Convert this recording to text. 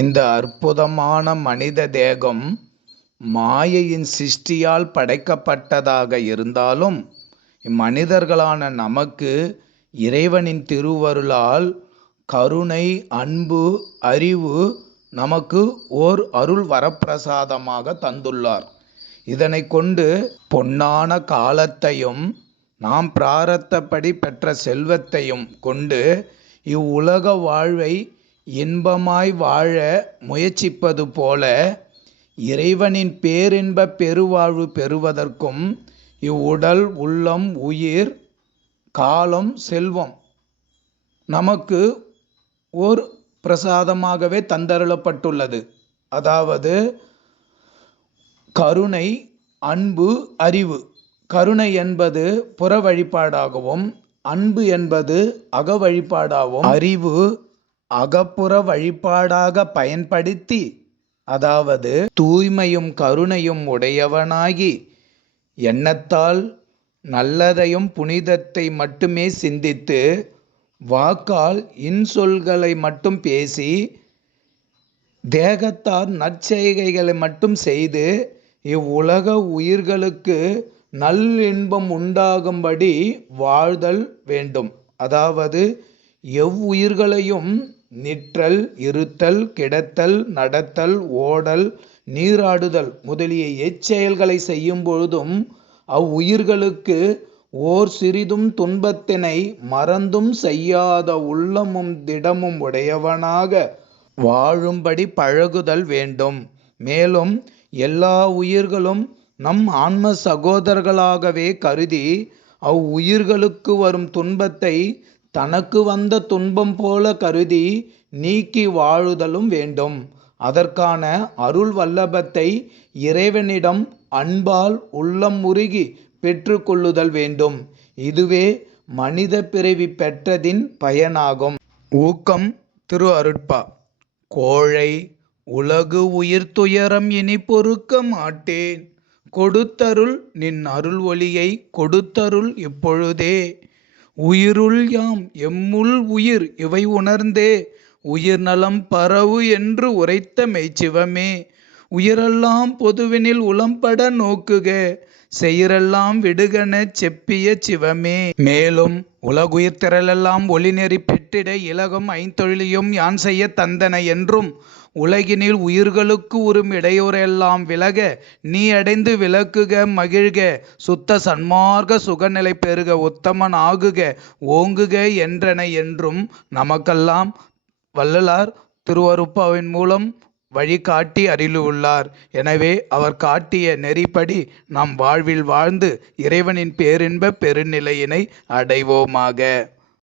இந்த அற்புதமான மனித தேகம் மாயையின் சிருஷ்டியால் படைக்கப்பட்டதாக இருந்தாலும் இம்மனிதர்களான நமக்கு இறைவனின் திருவருளால் கருணை அன்பு அறிவு நமக்கு ஓர் அருள் வரப்பிரசாதமாக தந்துள்ளார். இதனை கொண்டு பொன்னான காலத்தையும் நாம் பிராரத்தப்படி பெற்ற செல்வத்தையும் கொண்டு இவ்வுலக வாழ்வை இன்பமாய் வாழ முயற்சிப்பது போல இறைவனின் பேரின்ப பெருவாழ்வு பெறுவதற்கும் இவ்வுடல் உள்ளம் உயிர் காலம் செல்வம் நமக்கு ஓர் பிரசாதமாகவே தந்தருளப்பட்டுள்ளது. அதாவது கருணை அன்பு அறிவு. கருணை என்பது புற வழிபாடாகவும் அன்பு என்பது அக வழிபாடாகவும் அறிவு அகப்புற வழிபாடாக பயன்படுத்தி அதாவது தூய்மையும் கருணையும் உடையவனாகி எண்ணத்தால் நல்லதையும் புனிதத்தை மட்டுமே சிந்தித்து வாக்கால் இன்சொல்களை மட்டும் பேசி தேகத்தால் நற்செய்கைகளை மட்டும் செய்து இவ்வுலக உயிர்களுக்கு நல் இன்பம் உண்டாகும்படி வாழ்தல் வேண்டும். அதாவது எவ்வுயிர்களையும் நிற்றல் இருத்தல் கிடத்தல் நடத்தல் ஓடல் நீராடுதல் முதலிய எச்செயல்களை செய்யும் பொழுதும் அவ்வுயிர்களுக்கு ஓர் சிறிதும் துன்பத்தினை மறந்தும் செய்யாத உள்ளமும் திடமும் உடையவனாக வாழும்படி பழகுதல் வேண்டும். மேலும் எல்லா உயிர்களும் நம் ஆன்ம சகோதரர்களாகவே கருதி அவ்வுயிர்களுக்கு வரும் துன்பத்தை தனக்கு வந்த துன்பம் போல கருதி நீக்கி வாழுதலும் வேண்டும். அதற்கான அருள் வல்லபத்தை இறைவனிடம் அன்பால் உள்ளம் உருகி பெற்றுக்கொள்ளுதல் வேண்டும். இதுவே மனித பிறவி பெற்றதின் பயனாகும். ஊக்கம் திரு அருட்பா. கோழை உலகு உயிர் துயரம் இனி பொறுக்க மாட்டேன். கொடுத்தருள் நின் அருள் ஒளியை கொடுத்தருள் இப்பொழுதே. உயிருள் யாம் எம்முள் உயிர் இவை உணர்ந்தே. உயிர் நலம் பரவு என்று உரைத்த மெய்ச்சிவமே. உயிரெல்லாம் பொதுவினில் உளம்பட நோக்குக. செயிரெல்லாம் விடுகனச் செப்பிய சிவமே. மேலும் உலகுயிர் திரளெல்லாம் ஒளிநெறி பெற்றிட இலகம் ஐந்தொழிலியும் யான் செய்ய தந்தன என்றும் உலகினில் உயிர்களுக்கு உறும் இடையூறெல்லாம் விலக நீ அடைந்து விலக்குக மகிழ்க. சுத்த சன்மார்க்க சுகநிலை பெறுக உத்தமன் ஆகுக ஓங்குக என்றன என்றும் நமக்கெல்லாம் வள்ளலார் திருவருப்பாவின் மூலம் வழிகாட்டி அருளுள்ளார் எனவே அவர் காட்டிய நெறிப்படி நம் வாழ்வில் வாழ்ந்து இறைவனின் பேரின்ப பெருநிலையினை அடைவோமாக.